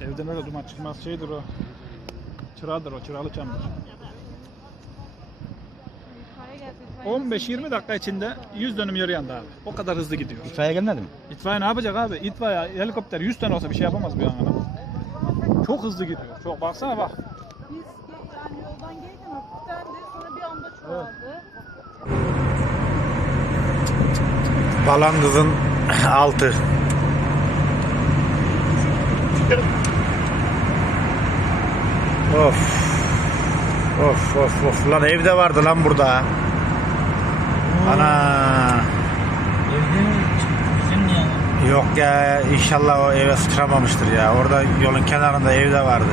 de duman çıkmaz şeydir o. Çırağıdır o çıralı çamdır. 15-20 dakika içinde 100 dönüm yarı yandı abi. O kadar hızlı gidiyor. İtfaiye gelmedi mi? İtfaiye ne yapacak abi? İtfaiye helikopter 100 tane olsa bir şey yapamaz bir yana. Çok hızlı gidiyor. Çok baksana bak. Biz yani yoldan gelirken hafiften de sonra bir anda çoğaldı. Balangız'ın altı. Of. Of of of. Lan evde vardı lan burada. Ana. Evde mi? Bizim mi yani? Yok ya inşallah o eve sıçramamıştır ya. Orada yolun kenarında evde vardı.